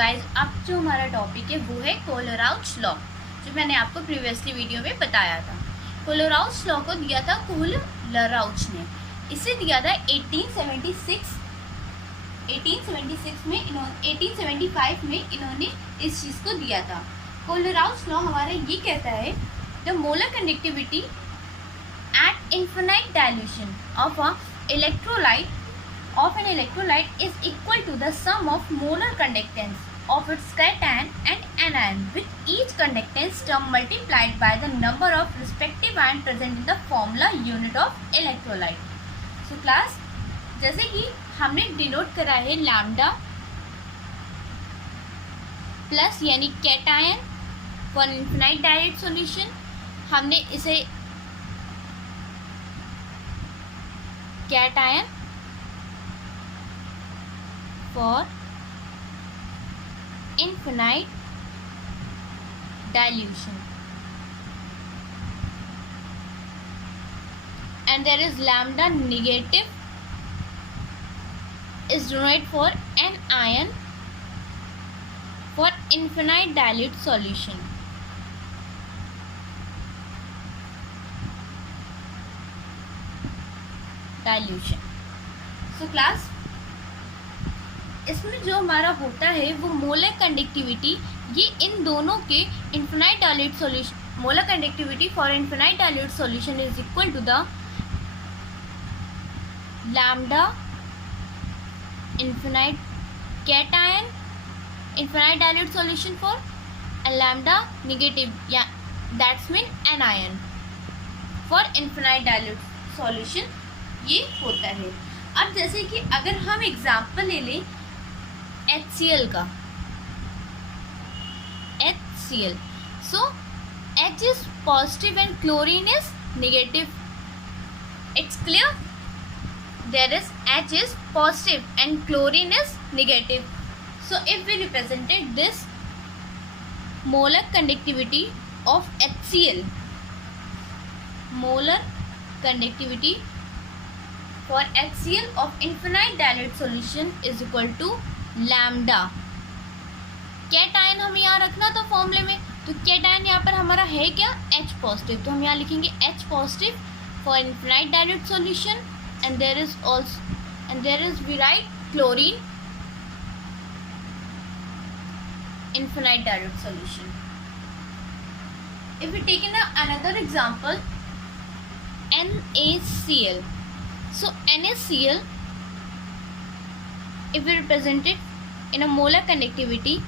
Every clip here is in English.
Guys अब जो हमारा टॉपिक है वो है कोलराउच लॉ, जो मैंने आपको प्रीवियसली वीडियो में बताया था। कोलराउच लॉ को दिया था कोलराउच ने। इसे दिया था 1875 में इन्होंने इस चीज़ को दिया था। कोलराउच लॉ हमारा ये कहता है the molar conductivity eight infinite dilution of an electrolyte is equal to the sum of molar conductance of its cation and anion, with each conductance term multiplied by the number of respective ion present in the formula unit of electrolyte. So class, जैसे कि हमने denote करा है lambda plus यानी cation for infinite direct solution, हमने इसे cation for infinite dilution, and there is lambda negative is denoted for an ion for infinite dilute solution. Dilution. So class, इसमें जो हमारा होता है वो मोलर कंडक्टिविटी, ये इन दोनों के infinite dilute solution, molar conductivity for infinite dilute solution is equal to the lambda infinite cation infinite dilute solution for and lambda negative, या that's mean anion for infinite dilute solution ये होता है। अब जैसे कि अगर हम एग्जांपल ले लें HCl का, HCl, so H is positive and chlorine is negative. It's clear? There is H is positive and chlorine is negative. So if we represented this molar conductivity of HCl, molar conductivity for HCl of infinite dilute solution is equal to lambda. Cation हमें यहाँ रखना था फॉर्मूले में, तो cation यहाँ पर हमारा है क्या, H पॉजिटिव, तो हम यहाँ लिखेंगे H positive for infinite dilute solution, and there is we write chlorine infinite dilute solution. If we take in another example NaCl, so NaCl, if we represent it in a molar conductivity,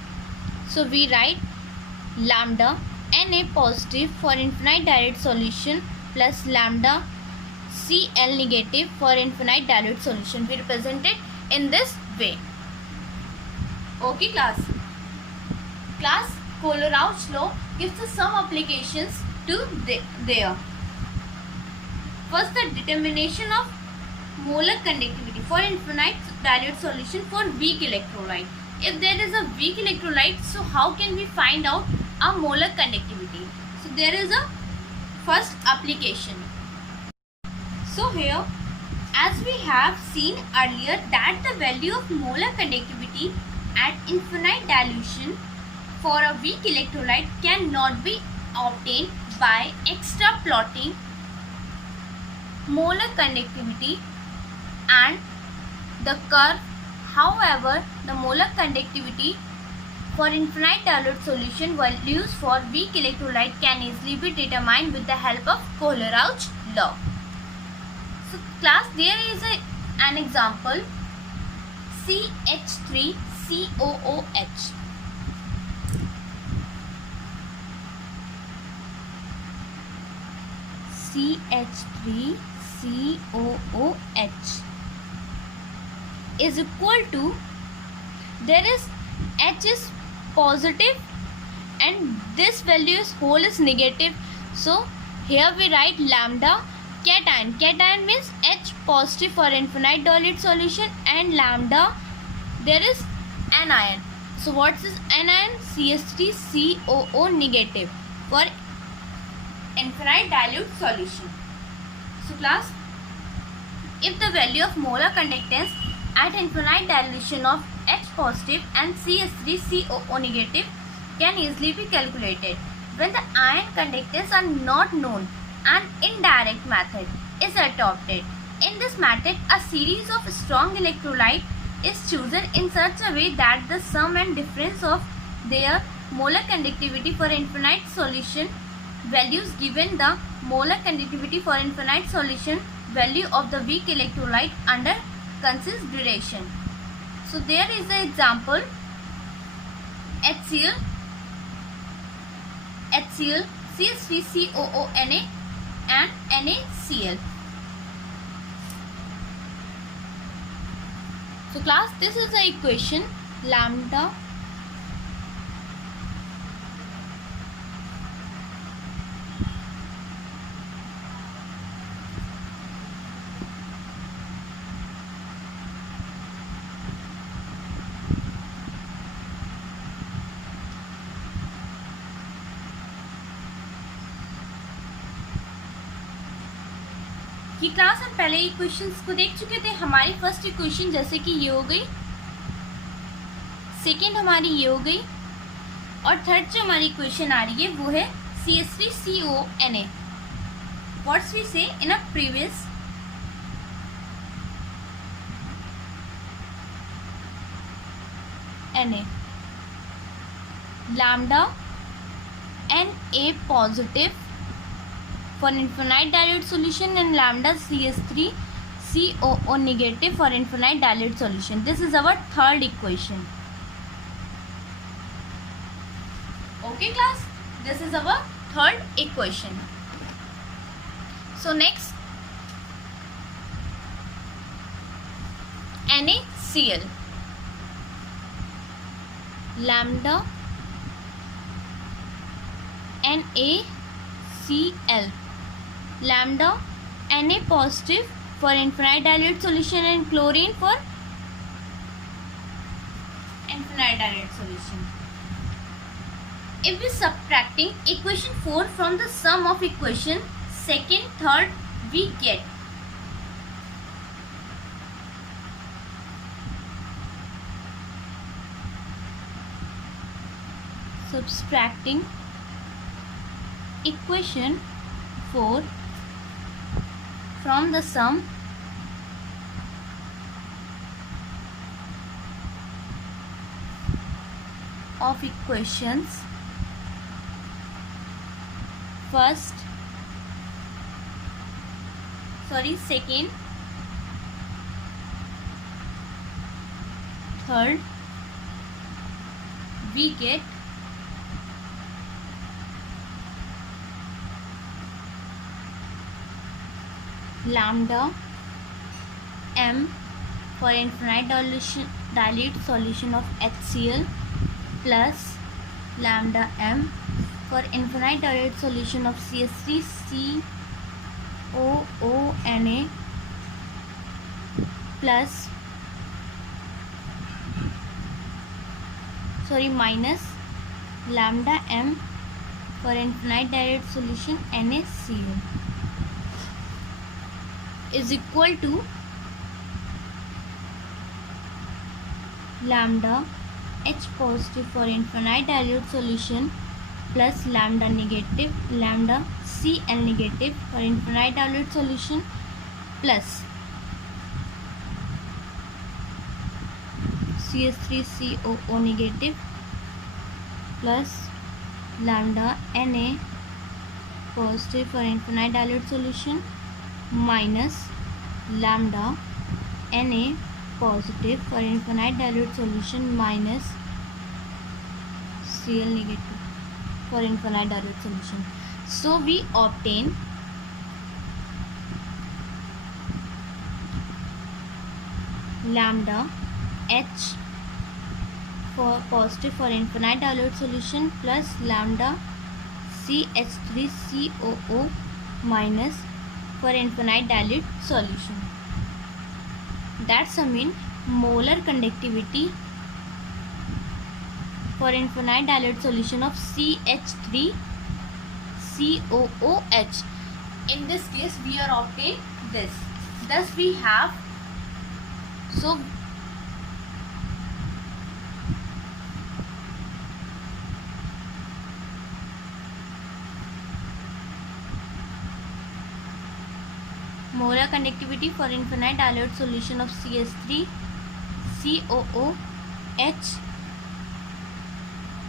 so we write lambda Na positive for infinite dilute solution plus lambda Cl negative for infinite dilute solution. We represent it in this way. Okay class, Kohlrausch law gives us some applications to there. First, the determination of molar conductivity for infinite dilute solution for weak electrolyte. If there is a weak electrolyte, so how can we find out a molar conductivity? So there is a first application. So here, as we have seen earlier, that the value of molar conductivity at infinite dilution for a weak electrolyte cannot be obtained by extra plotting molar conductivity and the curve. However, the molar conductivity for infinite dilute solution values for weak electrolyte can easily be determined with the help of Kohlrausch law. So class, there is an example CH3COOH. CH3COOH is equal to, there is H is positive and this value is whole is negative, so here we write lambda cation. Cation means H positive for infinite dilute solution and lambda, there is anion. So what is anion? CH3COO negative for infinite dilute solution. So class, if the value of molar conductance at infinite dilution of H positive and CH3COO negative can easily be calculated. When the ion conductors are not known, an indirect method is adopted. In this method, a series of strong electrolytes is chosen in such a way that the sum and difference of their molar conductivity for infinite solution values given the molar conductivity for infinite solution value of the weak electrolyte under consideration. So there is the example: HCl, CH3COO Na and NaCl. So class, this is the equation lambda की class हम पहले equations को देख चुके थे। हमारी first equation जैसे कि ये हो गई, सेकेंड हमारी ये हो गई, और थर्ड जो हमारी इक्वेशन आ रही है वो है CH3CONA. What's we say in a previous Na lambda Na positive for infinite dilute solution and lambda CH3COO negative for infinite dilute solution. This is our third equation. Okay class, this is our third equation. So next, NaCl lambda NaCl lambda Na positive for infinite dilute solution and chlorine for infinite dilute solution. If we subtracting equation 4 from the sum of equation second, third, we get subtracting equation 4 from the sum of equations second, third, we get lambda m for infinite dilute solution of HCl plus lambda m for infinite dilute solution of CH3COO plus minus lambda m for infinite dilute solution NaCl is equal to lambda H positive for infinite dilute solution plus lambda Cl negative for infinite dilute solution plus CH3COO negative plus lambda Na positive for infinite dilute solution minus lambda Na positive for infinite dilute solution minus Cl negative for infinite dilute solution. So we obtain lambda H for positive for infinite dilute solution plus lambda CH3COO minus for infinite dilute solution. That's mean molar conductivity for infinite dilute solution of CH3COOH. In this case we are obtain this. Thus we have, so molar conductivity for infinite dilute solution of CS3 COOH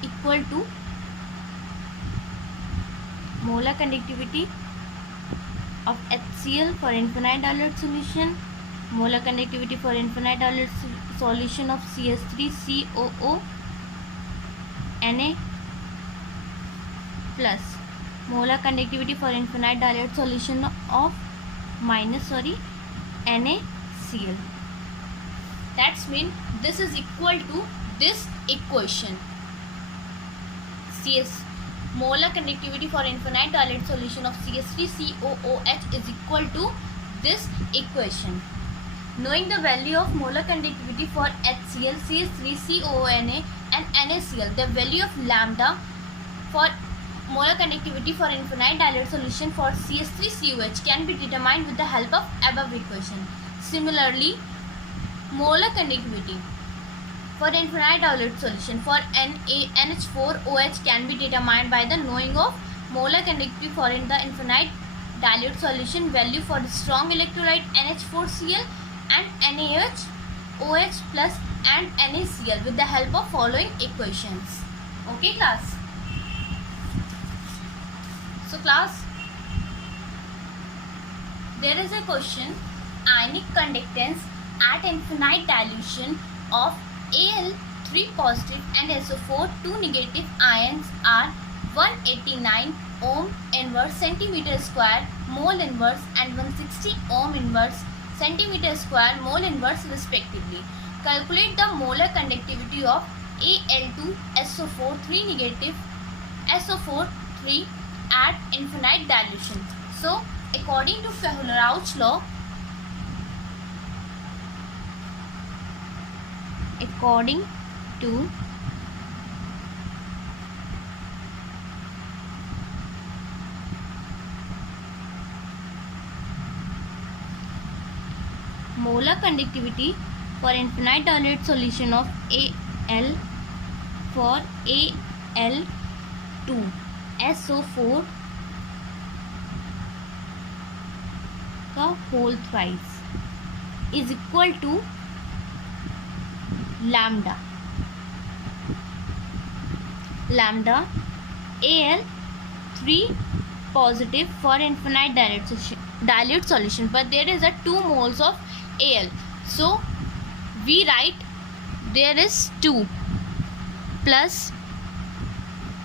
equal to molar conductivity of HCl for infinite dilute solution, molar conductivity for infinite dilute solution of CS3 COO Na plus molar conductivity for infinite dilute solution of NaCl. That's mean this is equal to this equation. Molar conductivity for infinite dilute solution of CS3COOH is equal to this equation. Knowing the value of molar conductivity for HCl, CS3COONA and NaCl, the value of lambda for molar conductivity for infinite dilute solution for CS3COH can be determined with the help of above equation. Similarly, molar conductivity for infinite dilute solution for NaNH4OH can be determined by the knowing of molar conductivity for the infinite dilute solution value for the strong electrolyte NH4Cl and NaOH plus and NaCl with the help of following equations. Okay class. So class, there is a question: ionic conductance at infinite dilution of Al3 positive and SO4 2 negative ions are 189 ohm inverse centimeter square mole inverse and 160 ohm inverse centimeter square mole inverse respectively. Calculate the molar conductivity of Al2 SO4 3 negative SO4 3 at infinite dilution. So according to Fehler-Rauch law, according to molar conductivity for infinite dilute solution of Al for Al2 SO4 का whole thrice is equal to lambda Al3 positive for infinite dilute solution, but there is a 2 moles of Al, so we write there is 2 plus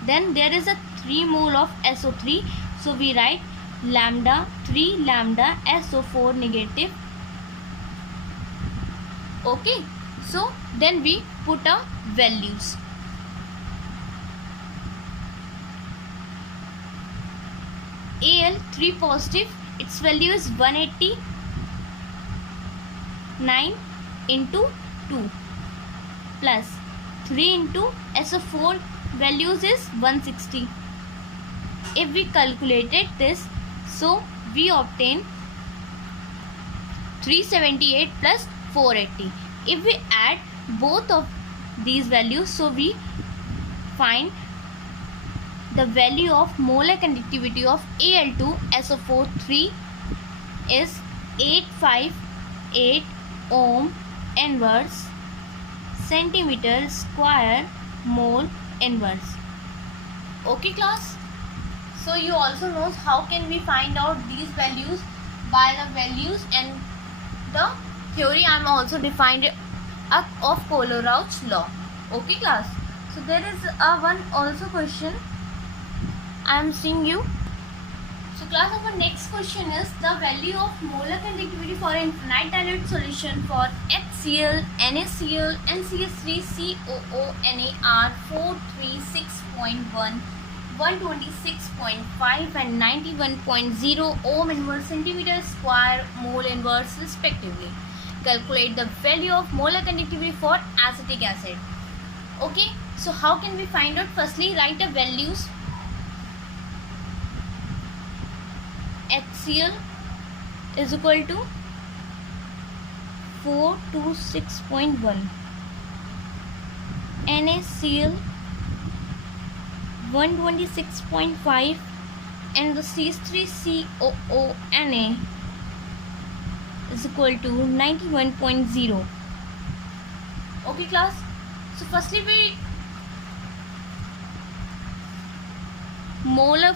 then there is a 3 mole of SO3, so we write lambda 3 lambda SO4 negative. Okay, so then we put our values. Al3 positive, its value is 189 into 2 plus 3 into SO4 values is 160. If we calculated this, so we obtain 378 plus 480. If we add both of these values, so we find the value of molar conductivity of Al2 SO4 3 is 858 ohm inverse centimeter square mole inverse. Okay class, so you also know how can we find out these values by the values and the theory I am also defined of Fehler-Rauch law. Okay class, so there is one also question I am seeing you. So class, our next question is the value of molar conductivity for infinite dilute solution for HCl, NaCl and CS3COONA are 436.1, 126.5 and 91.0 ohm inverse centimeter square mole inverse respectively. Calculate the value of molar conductivity for acetic acid. Okay, so how can we find out? Firstly, write the values. HCl is equal to 426.1, NaCl 126.5 and the C3COONA is equal to 91.0. Okay class, so firstly we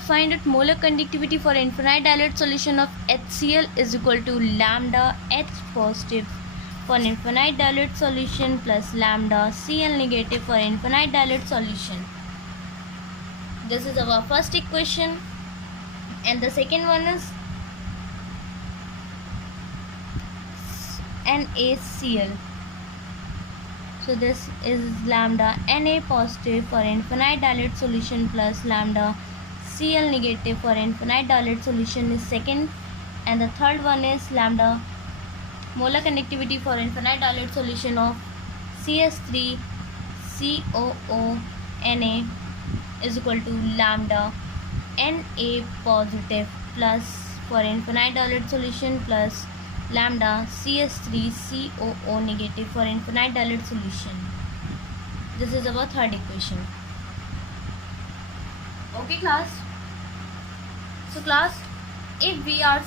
find out molar conductivity for infinite dilute solution of HCl is equal to lambda H positive for infinite dilute solution plus lambda Cl negative for infinite dilute solution. This is our first equation, and the second one is NaCl. So this is lambda Na positive for infinite dilute solution plus lambda Cl negative for infinite dilute solution is second, and the third one is lambda molar conductivity for infinite dilute solution of CS3COO is equal to lambda Na positive plus for infinite dilute solution plus lambda CS3COO negative for infinite dilute solution. This is our third equation. Okay class, so class, if we are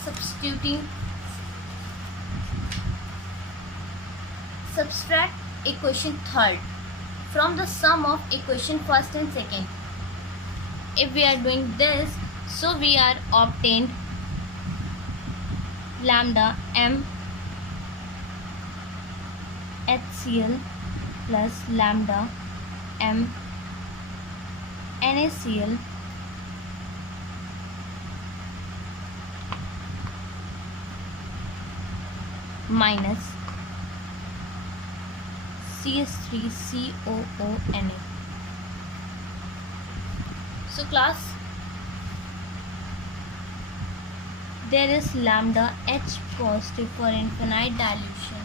subtract equation third from the sum of equation first and second, if we are doing this, so we are obtained lambda M HCl plus lambda M NaCl minus CS3COONA. So class, there is lambda H positive for infinite dilution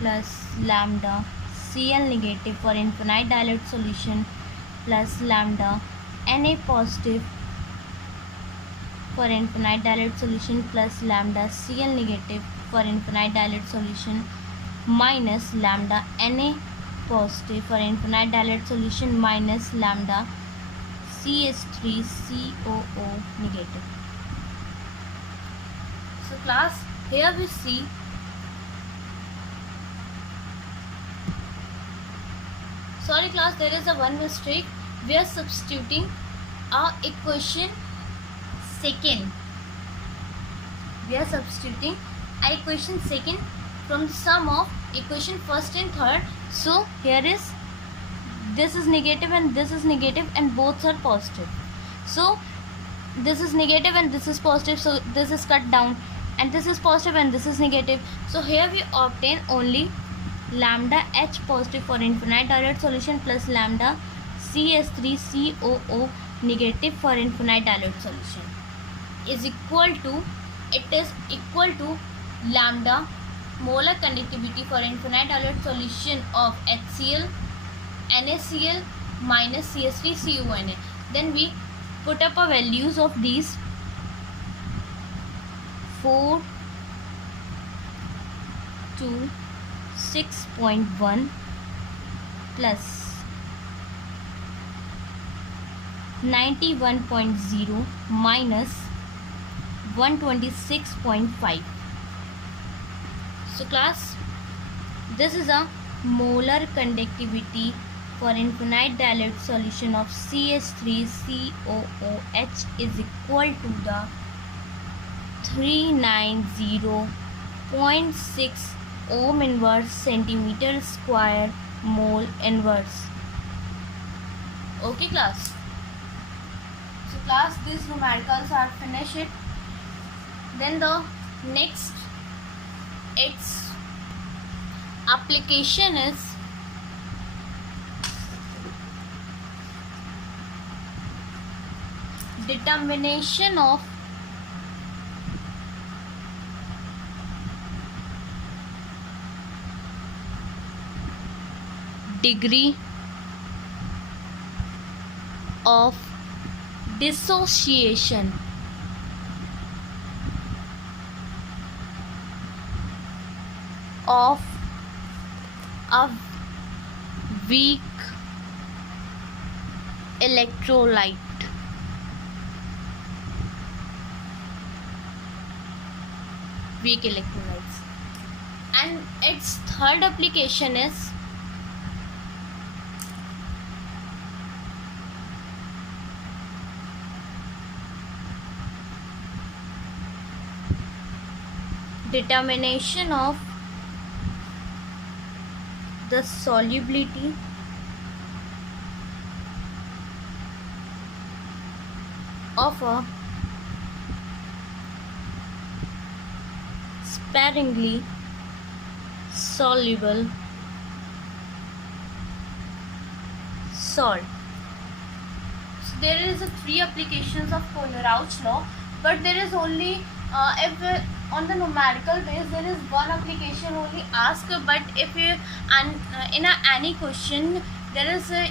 plus lambda Cl negative for infinite dilute solution plus lambda Na positive for infinite dilute solution plus lambda Cl negative for infinite dilute solution minus lambda Na positive for infinite dilute solution minus lambda CS3COO negative. So class, here we see there is a one mistake. We are substituting our equation second. From the sum of equation first and third. So here is, this is negative and this is negative and both are positive. So this is negative and this is positive, so this is cut down, and this is positive and this is negative. So here we obtain only lambda H positive for infinite dilute solution plus lambda CS3COO negative for infinite dilute solution is equal to lambda molar conductivity for infinite dilute solution of HCl NaCl minus CS3CONA. Then we put up our values of these 4 to 6.1 plus 91.0 minus 126.5. So class, this is a molar conductivity for infinite dilute solution of CS3COOH is equal to the 390.6 ohm inverse centimeter square mole inverse. Okay class, so class, these numericals are finished. Then the next, its application is determination of degree of dissociation of a weak electrolyte. weak electrolytes. And its third application is determination of the solubility of a sparingly soluble salt. So there is three applications of Polar-Rauch law, but there is only if on the numerical base there is one application only asked. But if you in any question there is a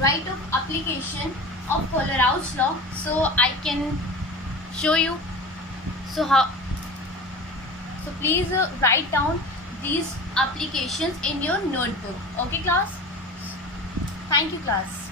right of application of Polar-Rauch law, so I can show you. So please write down these applications in your notebook. Okay class? Thank you class.